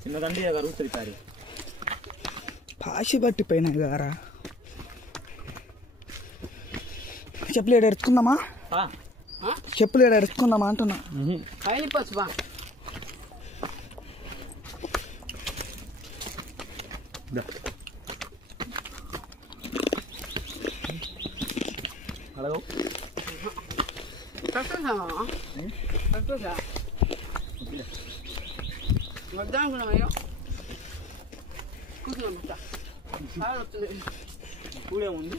చిన్నదండి కరుగుతుంది కారి పాసి పట్టిపోయినా గారా. చెప్పులు ఏడు ఎడుచుకుందామా? చెప్పులు ఏడు ఎడుచుకుందామా అంటున్నా. హలో కూడేముంది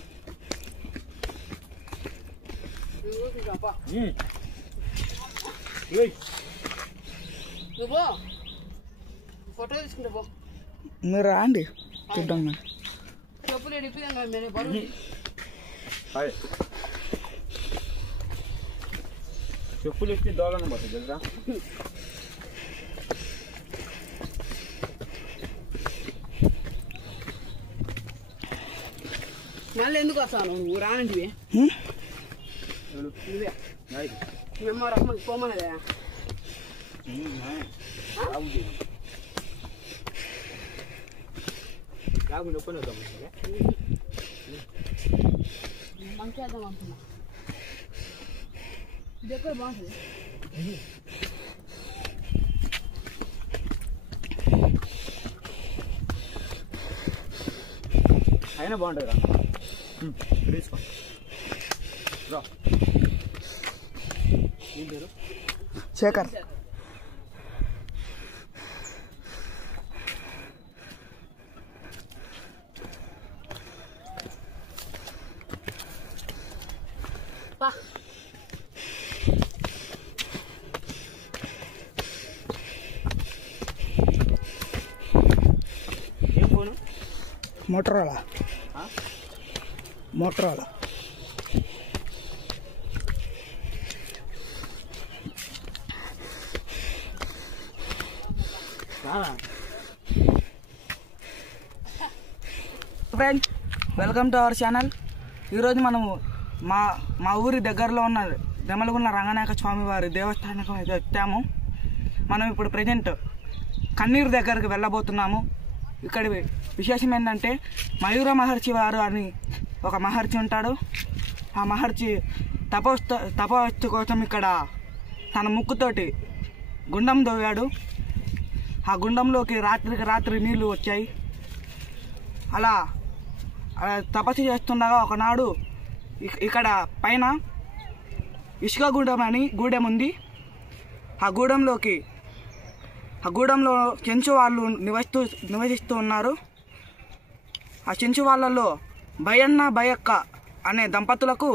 ఫోటో తీసుకుంటా పో. మీరు రాండి చూద్దాం. చెప్పులు ఎడిపోయాం చెప్పులు ఎక్కి దోళన పడుతుంది తెలుసా. మళ్ళీ ఎందుకు వస్తాను నువ్వు రానంటివి? నువ్వే మేము రమ్మని పోమన్నదే. మంచిద్దాం అనుకున్నా. ఇది ఎక్కడ బాగుంటుంది. అయినా బాగుంటుంది రా. తీసుకో రా. ఏం పేరు? శేఖర్. ఏం phone? Motorola. Motorola. Friend, welcome to our channel. ఈరోజు మనము మా ఊరి దగ్గరలో ఉన్న దెమలగున్న రంగనాయక స్వామి వారి దేవస్థానం అయితే వచ్చాము. మనం ఇప్పుడు ప్రజెంట్ కన్నీరు దగ్గరికి వెళ్ళబోతున్నాము. ఇక్కడి విశేషం ఏంటంటే మయూర మహర్షి వారు అని ఒక మహర్షి ఉంటాడు. ఆ మహర్షి తపస్సు కోసం ఇక్కడ తన ముక్కుతోటి గుండం దోవాడు. ఆ గుండంలోకి రాత్రికి రాత్రి నీళ్లు వచ్చాయి. అలా తపస్సు చేస్తుండగా ఒకనాడు ఇక్కడ పైన ఇసుక గూడెం అని గూడెం ఉంది. ఆ గూడెంలో చెంచు వాళ్ళు నివసిస్తూ ఉన్నారు. ఆ చెంచు వాళ్ళలో భయన్న భయక్క అనే దంపతులకు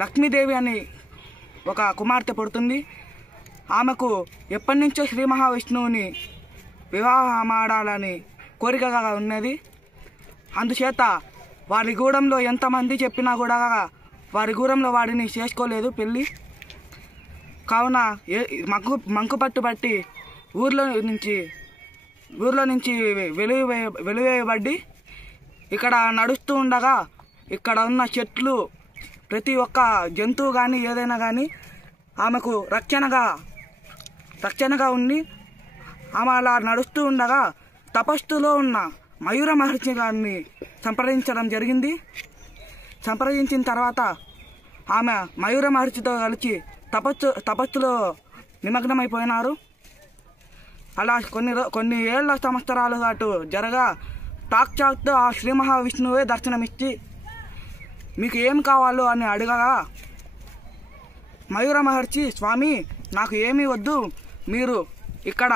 లక్ష్మీదేవి అని ఒక కుమార్తె పుడుతుంది. ఆమెకు ఎప్పటి నుంచో శ్రీ మహావిష్ణువుని వివాహమాడాలని కోరికగా ఉన్నది. అందుచేత వారి గూడెంలో ఎంతమంది చెప్పినా కూడా వారి గూడెంలో వాడిని చేసుకోలేదు పెళ్ళి. కావున మంకు పట్టుబట్టి ఊర్లో నుంచి వెలువేయబడి ఇక్కడ నడుస్తూ ఉండగా ఇక్కడ ఉన్న చెట్లు ప్రతి ఒక్క జంతువు కానీ ఏదైనా కానీ ఆమెకు రక్షణగా ఉండి ఆమె అలా నడుస్తూ ఉండగా తపస్సులో ఉన్న మయూర మహర్షి గారిని సంప్రదించడం జరిగింది. సంప్రదించిన తర్వాత ఆమె మయూర మహర్షితో కలిసి తపస్సులో నిమగ్నమైపోయినారు. అలా కొన్ని ఏళ్ల సంవత్సరాలు అటు జరగా సాక్షాత్తు ఆ శ్రీ మహావిష్ణువే దర్శనమిచ్చి మీకు ఏం కావాలో అని అడగగా మయూర మహర్షి, స్వామి నాకు ఏమీ వద్దు, మీరు ఇక్కడ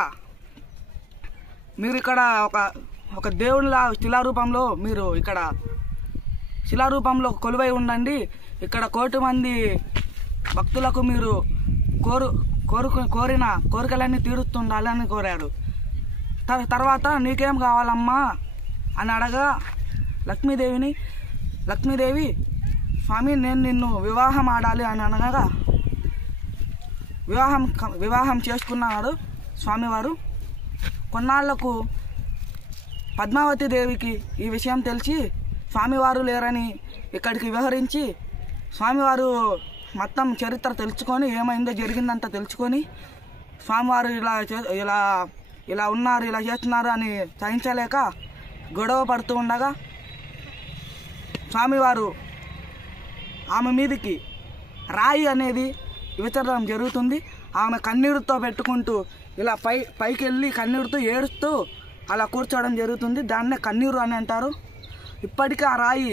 ఒక దేవుళ్ళ శిలారూపంలో కొలువై ఉండండి. ఇక్కడ 1 కోటి మంది భక్తులకు మీరు కోరిన కోరికలన్నీ తీరుస్తుండాలని కోరాడు. తర్వాత నీకేం కావాలమ్మా అని అడగా లక్ష్మీదేవి స్వామి నేను నిన్ను వివాహం ఆడాలి అని అనగా వివాహం చేసుకున్నాడు స్వామివారు. కొన్నాళ్లకు పద్మావతి దేవికి ఈ విషయం తెలిసి స్వామివారు లేరని ఇక్కడికి వివరించి స్వామివారు మొత్తం చరిత్ర తెలుసుకొని ఏమైందో జరిగిందంతా తెలుసుకొని స్వామివారు ఇలా ఇలా ఉన్నారు, ఇలా చేస్తున్నారు అని సహించలేక గొడవ పడుతూ ఉండగా స్వామివారు ఆమె మీదకి రాయి అనేది విసరడం జరుగుతుంది. ఆమె కన్నీరుతో పెట్టుకుంటూ ఇలా పైకి వెళ్ళి కన్నీరుతో ఏడుస్తూ అలా కూర్చోవడం జరుగుతుంది. దాన్నే కన్నీరు అని అంటారు. ఇప్పటికీ ఆ రాయి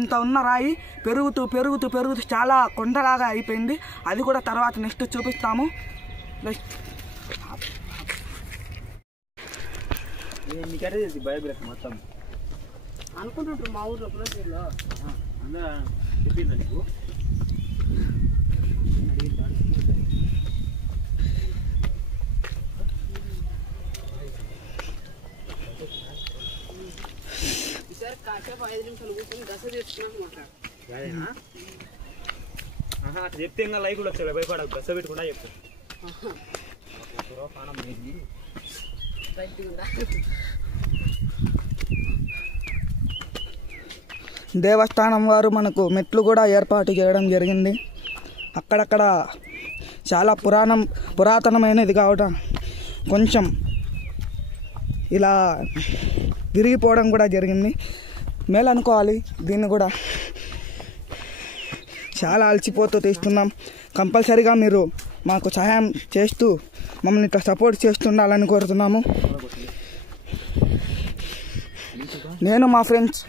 ఇంత ఉన్న రాయి పెరుగుతూ పెరుగుతూ పెరుగుతూ చాలా కొండలాగా అయిపోయింది. అది కూడా తర్వాత నెక్స్ట్ చూపిస్తాము. నీకైతే తెలిసి బయోగ్రఫీ మొత్తం అనుకుంటుంటారు మా ఊర్లో పులసూరులో. అందరూ చెప్పిందా నీకు? ఈసారి కాసేపు 5 నిమిషాలు కూర్చొని దశ తెచ్చుకున్నాక మాట్లాడు. అట్లా చెప్తే ఇంకా లైక్ కూడా వచ్చాడు. భయపడకు, దశ పెట్టకుండా చెప్తాను. దేవస్థానం వారు మనకు మెట్లు కూడా ఏర్పాటు చేయడం జరిగింది. అక్కడక్కడ చాలా పురాతనమైనది కావటం కొంచెం ఇలా విరిగిపోవడం కూడా జరిగింది. మేలనుకోవాలి. దీన్ని కూడా చాలా అలసిపోతూ తీస్తున్నాం. కంపల్సరీగా మీరు మాకు సహాయం చేస్తూ మమ్మల్ని ఇట్లా సపోర్ట్ చేస్తుండాలని కోరుతున్నాము. నేను మా ఫ్రెండ్స్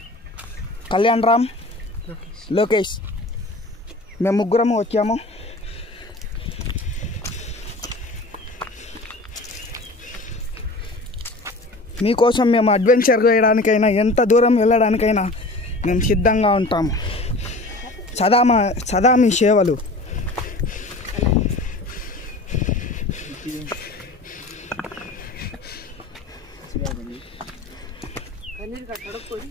కళ్యాణ్ రామ్, లోకేష్, మేము ముగ్గురము వచ్చాము. మీకోసం మేము అడ్వెంచర్ చేయడానికైనా ఎంత దూరం వెళ్ళడానికైనా మేము సిద్ధంగా ఉంటాము. సదా మీ సేవలు. కన్నీరు కట్టడుకొని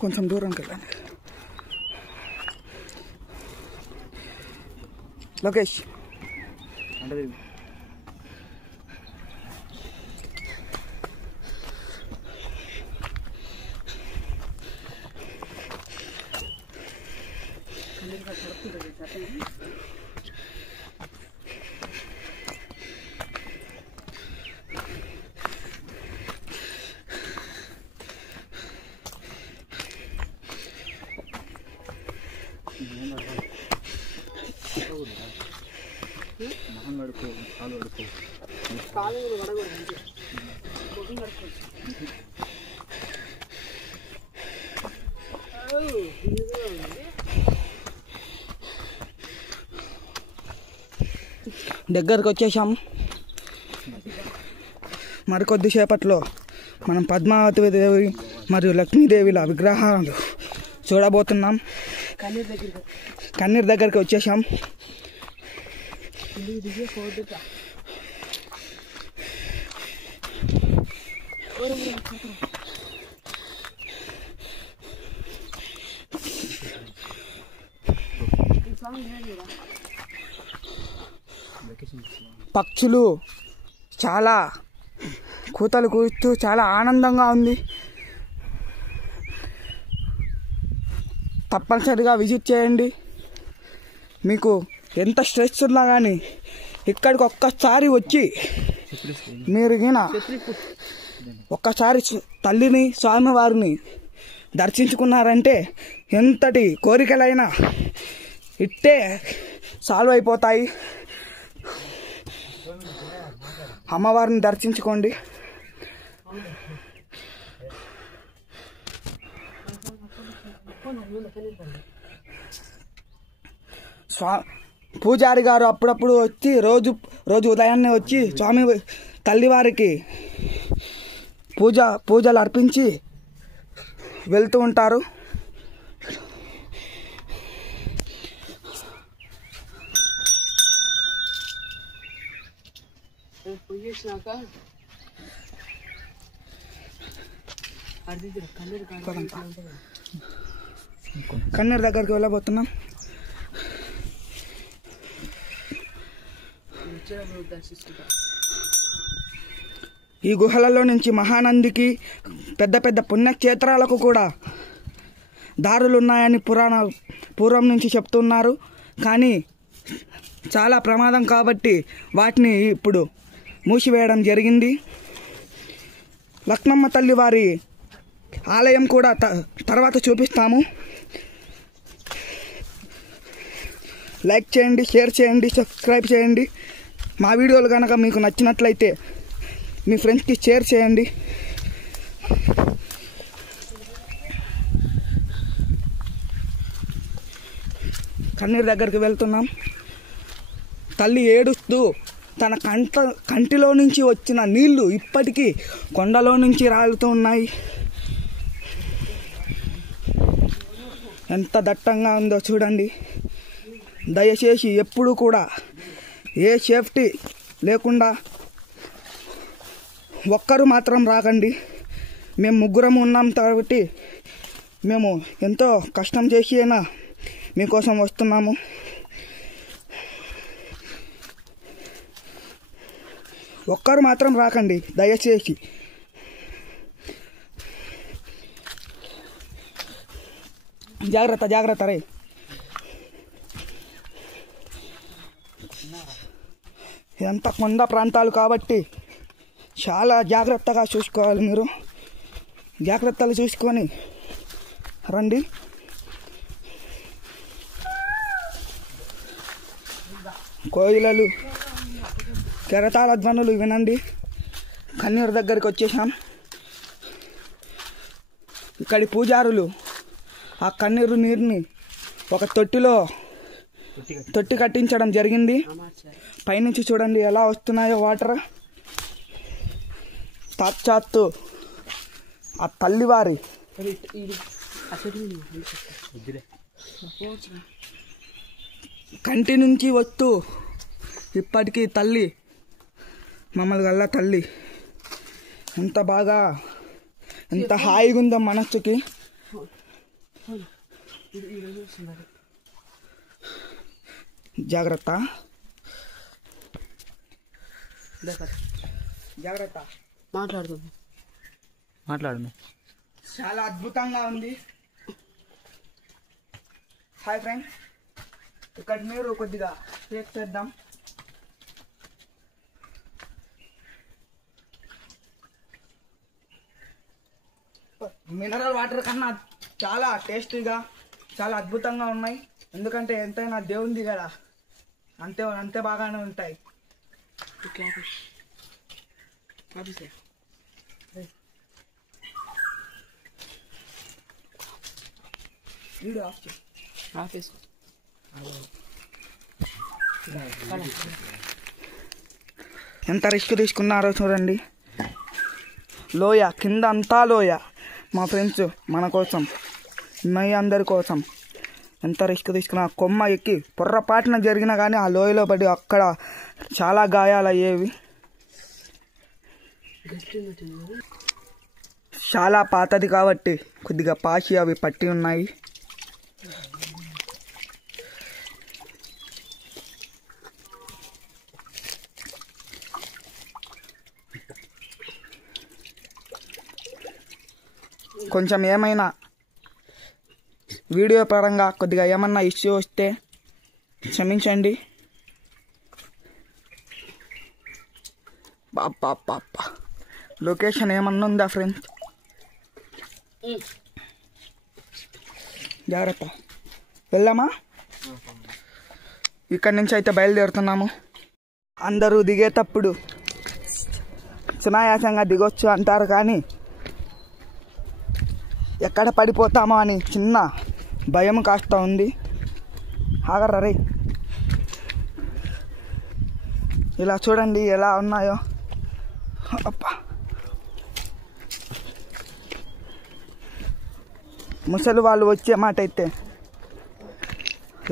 కొంచెం దూరంకి వెళ్ళండి. లోకేష్ అంటే మొహం కడుకో, కాలు కడుకో. కాలు వడగొడు. మొహం కడుక్కో. దగ్గరకు వచ్చేసాము. మరికొద్దిసేపట్లో మనం పద్మావతి దేవి మరియు లక్ష్మీదేవిల విగ్రహాలు చూడబోతున్నాం. కన్నీర్ దగ్గరికి వచ్చేసాం. పక్షులు చాలా కూతలు కూస్తూ చాలా ఆనందంగా ఉంది. తప్పనిసరిగా విజిట్ చేయండి. మీకు ఎంత స్ట్రెస్ ఉన్నా కానీ ఇక్కడికి ఒక్కసారి వచ్చి మీరు ఒక్కసారి తల్లిని స్వామివారిని దర్శించుకున్నారంటే ఎంతటి కోరికలైనా ఇట్టే సాల్వ్ అయిపోతాయి. అమ్మవారిని దర్శించుకోండి. పూజారి గారు అప్పుడప్పుడు వచ్చి రోజు ఉదయాన్నే వచ్చి స్వామి తల్లివారికి పూజలు అర్పించి వెళ్తూ ఉంటారు. పొయ్యేసినాక అది కన్నీరు కన్నీరు దగ్గరికి వెళ్ళబోతున్నాం. ఈ గుహలలో నుంచి మహానందికి పెద్ద పెద్ద పుణ్యక్షేత్రాలకు కూడా దారులు ఉన్నాయని పూర్వం నుంచి చెప్తున్నారు. కానీ చాలా ప్రమాదం కాబట్టి వాటిని ఇప్పుడు మూసివేయడం జరిగింది. లక్నమ్మ తల్లి వారి ఆలయం కూడా తర్వాత చూపిస్తాము. లైక్ చేయండి, షేర్ చేయండి, సబ్స్క్రైబ్ చేయండి. మా వీడియోలు కనుక మీకు నచ్చినట్లయితే మీ ఫ్రెండ్స్కి షేర్ చేయండి. కన్నీరు దగ్గరికి వెళ్తున్నాం. తల్లి ఏడుస్తూ తన కంటిలో నుంచి వచ్చిన నీళ్లు ఇప్పటికీ కొండలో నుంచి రాలుతూ ఉన్నాయి. ఎంత దట్టంగా ఉందో చూడండి. దయచేసి ఎప్పుడు కూడా ఏ సేఫ్టీ లేకుండా ఒక్కరు మాత్రం రాకండి. మేము ముగ్గురం ఉన్నాం కాబట్టి మేము ఎంతో కష్టం చేసి అయినా మీకోసం వస్తున్నాము. ఒక్కరు మాత్రం రాకండి దయచేసి. జాగ్రత్త జాగ్రత్త రే. ఇదంతా కొండ ప్రాంతాలు కాబట్టి చాలా జాగ్రత్తగా చూసుకోవాలి. మీరు జాగ్రత్తలు చూసుకొని రండి. కోయిలలు, కెరటాల ధ్వనులు వినండి. కన్నీరు దగ్గరికి వచ్చేసాం. ఇక్కడి పూజారులు ఆ కన్నీరు నీరుని ఒక తొట్టి కట్టించడం జరిగింది. పైనుంచి చూడండి ఎలా వస్తున్నాయో వాటర్. సాక్షాత్తు ఆ తల్లివారి కంటి నుంచి వస్తూ ఇప్పటికీ తల్లి మమ్మల్ని గల్ల తల్లి ఎంత బాగా ఎంత హాయిగా ఉందో మనస్సుకి. జాగ్రత్త జాగ్రత్త. మాట్లాడు. చాలా అద్భుతంగా ఉంది. హాయ్ ఫ్రెండ్స్, ఇక్కడ మీరు కొద్దిగా టేస్ట్ చేద్దాం. మినరల్ వాటర్ కన్నా చాలా టేస్టీగా చాలా అద్భుతంగా ఉన్నాయి. ఎందుకంటే ఎంతైనా దేవుంది కదా, అంతే బాగానే ఉంటాయి. ఎంత రిస్క్ తీసుకున్నారో చూడండి. లోయ కింద అంతా లోయ. మా ఫ్రెండ్స్ మన కోసం, మీ అందరి కోసం ఎంత రిస్క్ తీసుకున్నా. కొమ్మ ఎక్కి పొర్రపాటున జరిగినా కానీ ఆ లోయలో పడి అక్కడ చాలా గాయాలు అయ్యేవి. చాలా పాతది కాబట్టి కొద్దిగా పాచి అవి పట్టి ఉన్నాయి. కొంచెం ఏమైనా వీడియో పరంగా కొద్దిగా ఏమన్నా ఇష్యూ వస్తే క్షమించండి. పాప లొకేషన్ ఏమన్నా ఉందా ఫ్రెండ్స్? జాగ్రత్త. వెళ్దామా? ఇక్కడి నుంచి అయితే బయలుదేరుతున్నాము. అందరూ దిగేటప్పుడు సునాయాసంగా దిగొచ్చు అంటారు, కానీ ఎక్కడ పడిపోతామో అని చిన్న భయం కాస్త ఉంది. ఆగరా రే. ఇలా చూడండి ఎలా ఉన్నాయో. అప్పా, ముసలి వాళ్ళు వచ్చే మాట అయితే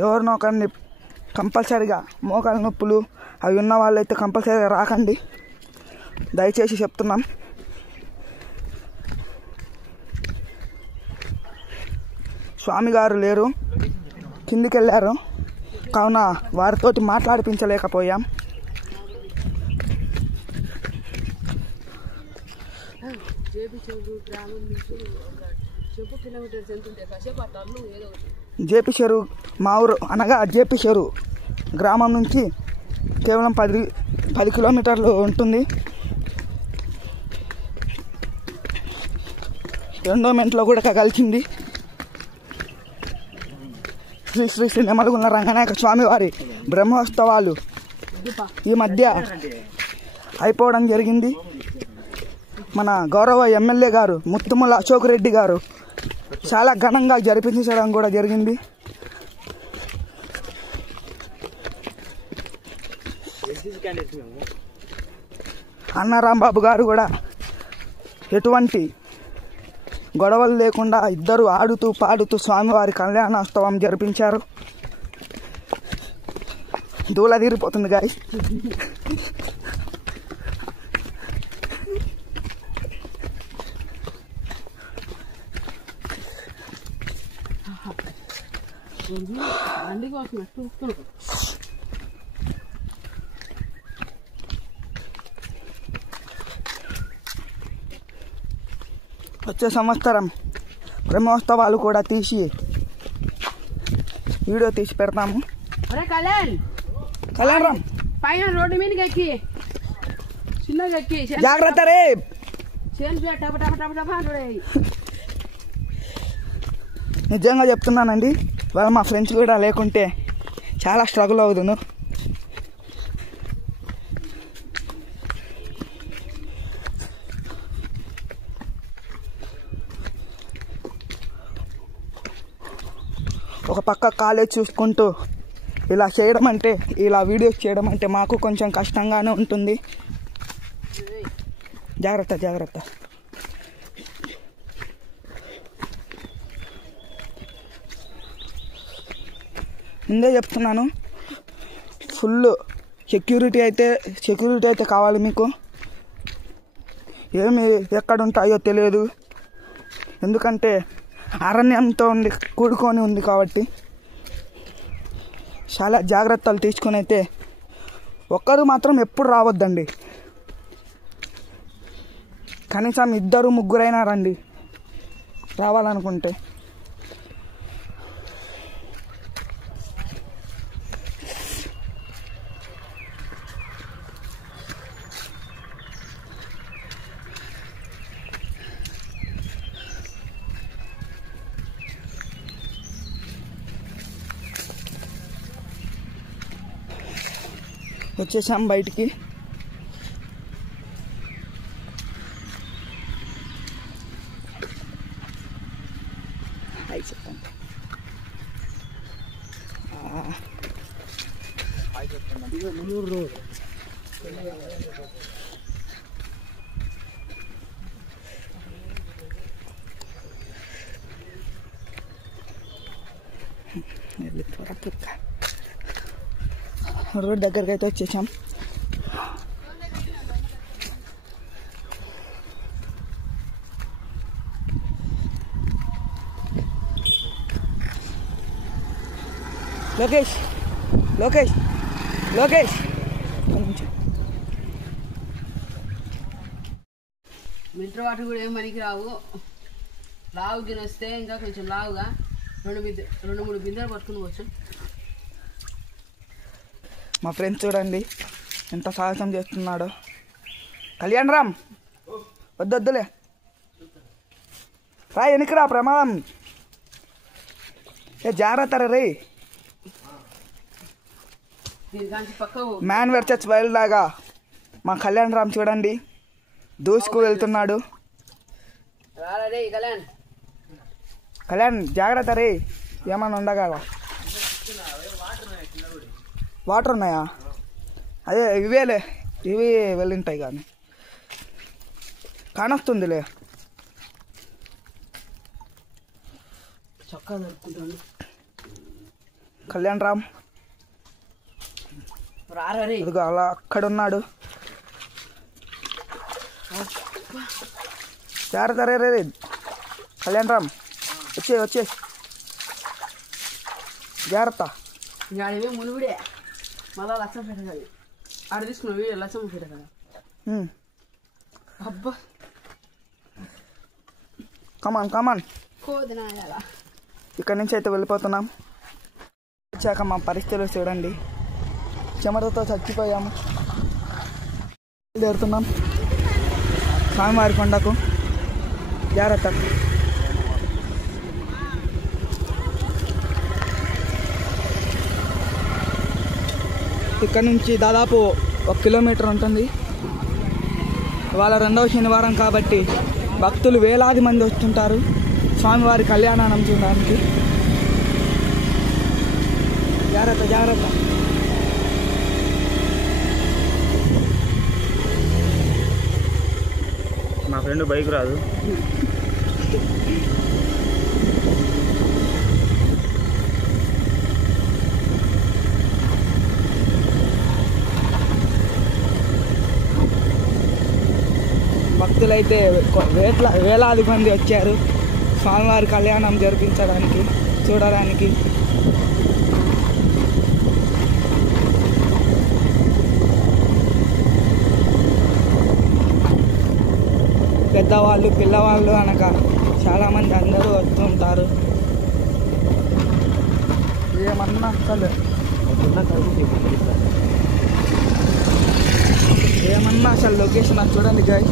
ఎవరినో ఒకరిని కంపల్సరిగా మోకాల నొప్పులు అవి ఉన్న వాళ్ళైతే కంపల్సరీగా రాకండి, దయచేసి చెప్తున్నాం. స్వామి గారు లేరు, కిందికి వెళ్ళారు. కావున వారితోటి మాట్లాడిపించలేకపోయాం. జేపీ చెరువు మా ఊరు అనగా జేపీ చెరువు గ్రామం నుంచి కేవలం 10 కిలోమీటర్లు ఉంటుంది. ఎండోమెంట్లో కూడా కలిసింది. శ్రీ శ్రీ శ్రీ నెమలిగుండ్ల రంగనాయక స్వామి వారి బ్రహ్మోత్సవాలు ఈ మధ్య అయిపోవడం జరిగింది. మన గౌరవ ఎమ్మెల్యే గారు ముత్తుముల అశోక్ రెడ్డి గారు చాలా ఘనంగా జరిపించడం కూడా జరిగింది. అన్నారాంబాబు గారు కూడా ఎటువంటి గొడవలు లేకుండా ఇద్దరు ఆడుతూ పాడుతూ స్వామివారి కళ్యాణోత్సవం జరిపించారు. దూల తీరిపోతుంది గాయస్. వచ్చే సంవత్సరం బ్రహ్మోత్సవాలు కూడా వీడియో తీసి పెడతాము. కళ్యాణ్ రామ్ పైన రోడ్డు మీదకి ఎక్కి చిన్నగా ఎక్కి జాగ్రత్త రే. నిజంగా చెప్తున్నానండి, వాళ్ళ మా ఫ్రెండ్స్ కూడా లేకుంటే చాలా స్ట్రగుల్ అవుతుంది. ఒక పక్క కాలేజ్ చూసుకుంటూ ఇలా వీడియోస్ చేయడం అంటే మాకు కొంచెం కష్టంగానే ఉంటుంది. జాగ్రత్త జాగ్రత్త. ముందే చెప్తున్నాను, ఫుల్ సెక్యూరిటీ అయితే కావాలి మీకు. ఏమి ఎక్కడ ఉంటాయో తెలియదు, ఎందుకంటే అరణ్యంతో కూడుకొని ఉంది కాబట్టి చాలా జాగ్రత్తలు తీసుకొని అయితే ఒక్కరు మాత్రం ఎప్పుడు రావద్దండి. కనీసం 2-3 రండి రావాలనుకుంటే. వచ్చేసాం బయటికి. చెప్పండి. రోడ్ దగ్గరికి అయితే వచ్చేసాం. లోకేష్ లోకేష్ లోకేష్ మిల్టర్ వాటర్ కూడా ఏం పనికి రావు. లావు గిన్నె వస్తే ఇంకా కొంచెం లావుగా 2-3 బిందెలు పట్టుకుని పోవచ్చు. మా ఫ్రెండ్స్ చూడండి ఎంత సాహసం చేస్తున్నాడో. కళ్యాణ్ రామ్ వద్దులే రా, వెనక్కి ప్రమాదం. జాగ్రత్త రే. మ్యాన్ వర్సెస్ వైల్డ్ లాగా మా కళ్యాణ్ రామ్ చూడండి దూసుకు వెళ్తున్నాడు. కళ్యాణ్ జాగ్రత్త రే, ఏమన్నా ఉండగా. వాటర్ ఉన్నాయా? అదే ఇవి వెళ్ళింటాయి కానీ కానొస్తుందిలే. చొక్కా దొరుకుతుంటాను. కళ్యాణ్ రామ్ ఇదిగో అలా అక్కడున్నాడు. జాగ్రత్త రే. కళ్యాణ్ రామ్ వచ్చే జాగ్రత్త. ఆడవే మునుగుడే మళ్ళా లక్షం పెట్టగలి ఆడ తీసుకున్న వీడియో లక్షం పెట్టగల. అబ్బా కమాన్ కోదినాయాల. ఇక్కడి నుంచి అయితే వెళ్ళిపోతున్నాం. వచ్చాక మా పరిస్థితులు చూడండి, చెమటతో చచ్చిపోయాము. చేరుతున్నాం స్వామివారి కొండకు. జాగ్రత్త. ఇక్కడ నుంచి దాదాపు 1 కిలోమీటర్ ఉంటుంది. ఇవాళ 2వ శనివారం కాబట్టి భక్తులు వేలాది మంది వస్తుంటారు స్వామివారి కళ్యాణానం చూడడానికి. జాగ్రత్త. మా ఫ్రెండ్ బైక్ రాదు. భక్తులైతే వేలాది మంది వచ్చారు స్వామివారి కళ్యాణం జరిపించడానికి, చూడడానికి. పెద్దవాళ్ళు పిల్లవాళ్ళు అనక చాలామంది అందరూ వస్తుంటారు. ఏమన్నా అసలు లొకేషన్ చూడండి గాయ్.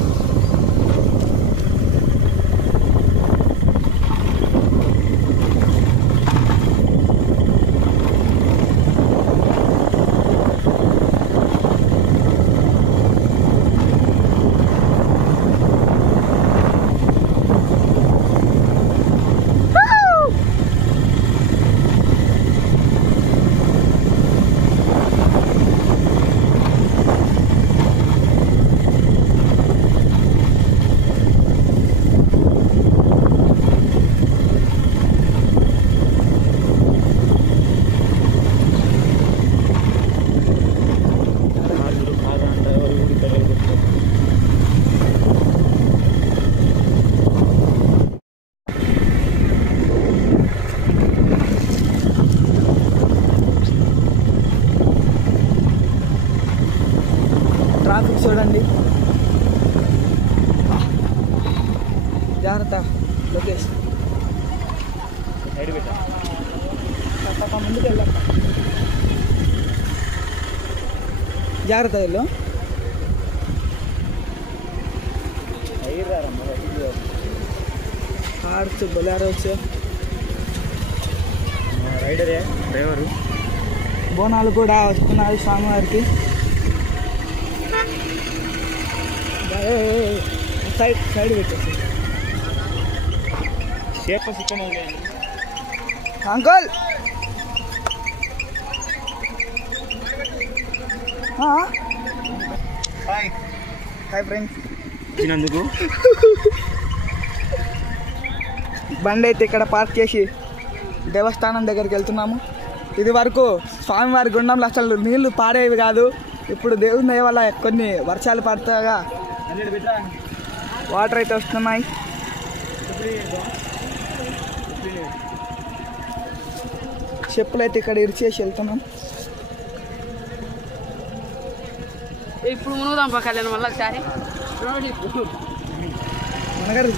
ట్రాఫిక్ చూడండి. జాగ్రత్త. లొకేషన్ ముందుకు వెళ్ళాం. జాగ్రత్త వెళ్ళు. కార్స్ బొలారోస్ రైడరే డ్రైవరు. బోనాలు కూడా వస్తున్నారు స్వామివారికి. సైడ్ పెట్టేసి shape chicken uncle. Hi friends. తినందుకు బండి అయితే ఇక్కడ పార్క్ చేసి దేవస్థానం దగ్గరికి వెళ్తున్నాము. ఇది వరకు స్వామివారి గుండంలో అసలు నీళ్లు పారేవి కాదు. ఇప్పుడు దేవుని దయ వల్ల కొన్ని వర్షాలు పడతాగా వాటర్ అయితే వస్తున్నాయి. చెప్పులు అయితే ఇక్కడ ఇరిచేసి వెళ్తున్నాం. ఇప్పుడు మునుగుదాం కళ్యాణం వల్ల ఒకసారి మనగారు.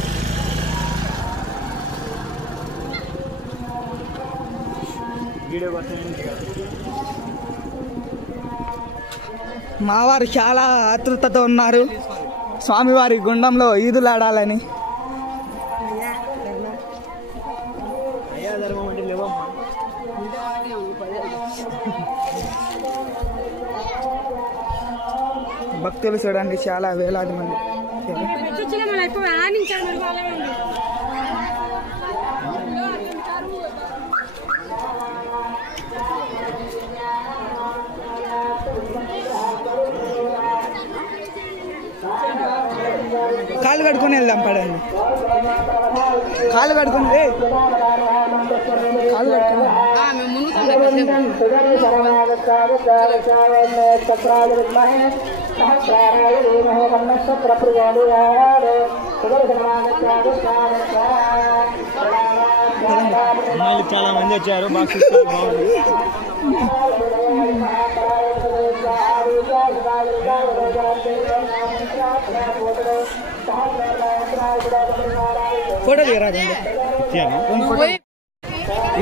మావారు చాలా ఆతృతతో ఉన్నారు స్వామివారి గుండంలో ఈదులాడాలని. భక్తులు చూడండి చాలా వేలాది మంది. కాళ్ళు కడుకొని వెళ్దాం. పడండి కాళ్ళు కడుకుని కాళ్ళు కడుకుని అమ్మాయిలు చాలా మంది వచ్చారు. బాగా చూస్తారు, బాగుంది. ఫోటో తీయరా?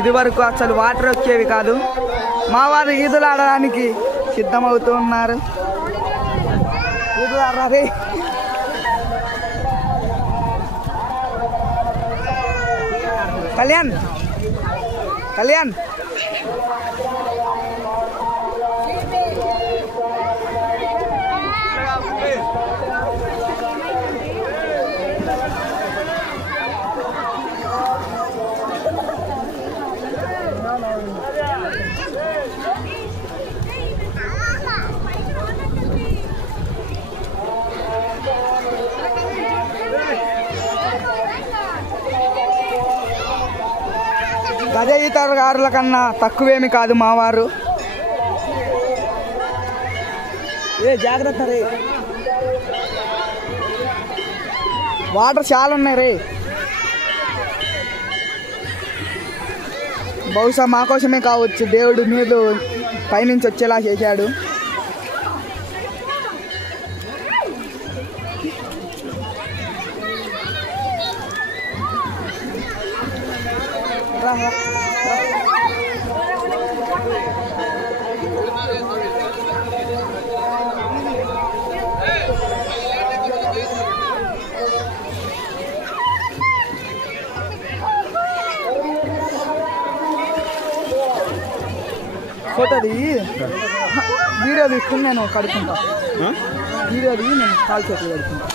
ఇది వరకు అసలు వాటర్ వచ్చేవి కాదు. మా వారు ఈదులు ఆడడానికి సిద్ధమవుతూ ఉన్నారు. ఈదులు ఆడాలి. కళ్యాణ్ కళ్యాణ్ గజ ఈతగారుల కన్నా తక్కువేమి కాదు మావారు. జాగ్రత్త రే, వాటర్ చాలా ఉన్నాయి రే. బహుశా మా కోసమే కావచ్చు దేవుడు నీళ్ళు పైనుంచి వచ్చేలా చేశాడు. ఫోటో దిగి వీడియో తీసుకుని నేను కడుక్కుంటా. వీడియో దిగి నేను కాల్ చేతులు కడుక్కుంటా.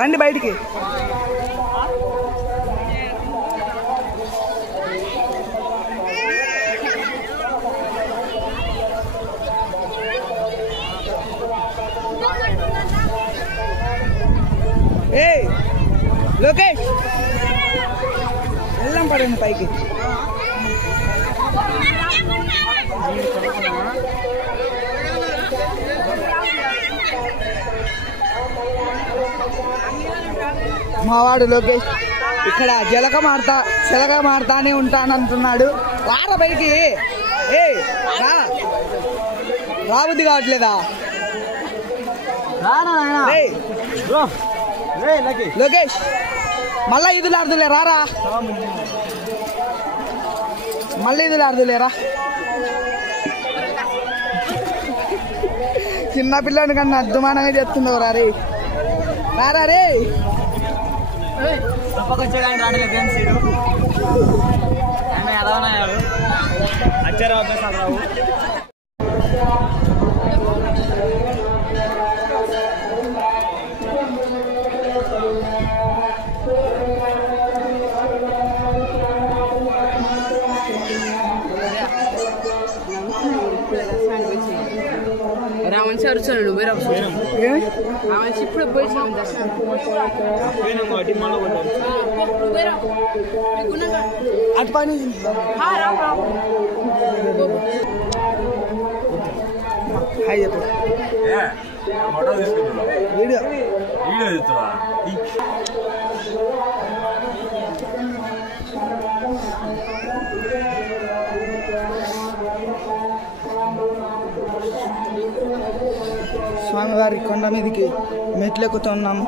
రండి బయటికి. ఏయ్ లోకేష్, వెళ్ళం పడండి పైకి. మావాడు లోకేష్ ఇక్కడ చెలక మారుతానే ఉంటానంటున్నాడు. రారా బయటికి. ఏ రాబుద్ది కావట్లేదా? లోకేష్ మళ్ళా ఈదులు ఆడుతులే, రారా మళ్ళీ ఈదులు ఆడుతులేరా. చిన్న పిల్లని కన్నా అద్దుమానంగా చెప్తున్నావు రా రే. రారా రే. తప్పకొచ్చేదాన్ని రాడలే ఫ్రెండ్స్. ఎదవనాయాడు అచ్చారావు ప్రసాదరావు. ఆ మనిషి అరుస్తాడు వేరే ఆ మనిషి ఇప్పుడు పోయించాను అటు పని హాయ్ చెప్పు వీడియో స్వామివారి కొండ మీదకి మెట్లు ఎక్కుతున్నాము.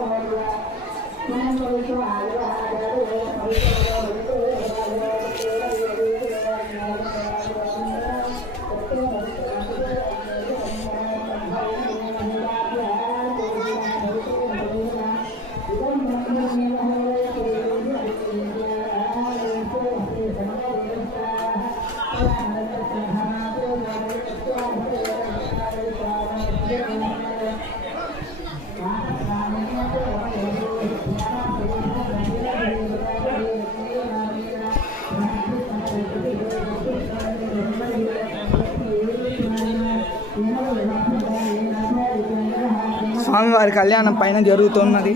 స్వామివారి కళ్యాణం పైన జరుగుతున్నది.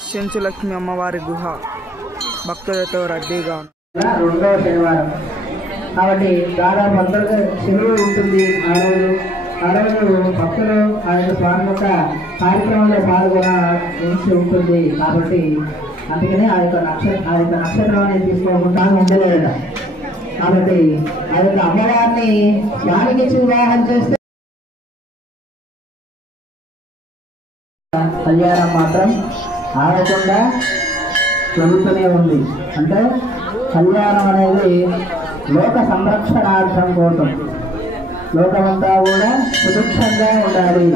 చెంచులక్ష్మి అమ్మవారి గుహ భక్తులతో రద్దీగా ఉంది. రెండవ శనివారం కాబట్టి దాదాపు అందరికీ శివుడు ఉంటుంది. ఆ రోజు భక్తులు ఆ యొక్క స్వామి యొక్క కార్యక్రమంలో పాల్గొనవలసి ఉంటుంది. కాబట్టి అందుకనే ఆ యొక్క నక్షత్రం అనేది తీసుకోకుండా ఉండలేదు. కాబట్టి ఆ యొక్క అమ్మవారిని స్వామికి వివాహం చేస్తే కళ్యాణం మాత్రం ఆగకుండా జరుగుతూనే ఉంది. అంటే కళ్యాణం అనేది లోక సంరక్షణార్థం కోసం లోకమంతా కూడా సుభిక్షంగా ఉండాలి.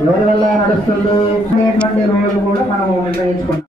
ఎవరి వల్ల నడుస్తుంది అనేటువంటి రోజు కూడా మనం నిర్ణయించుకుంటాం.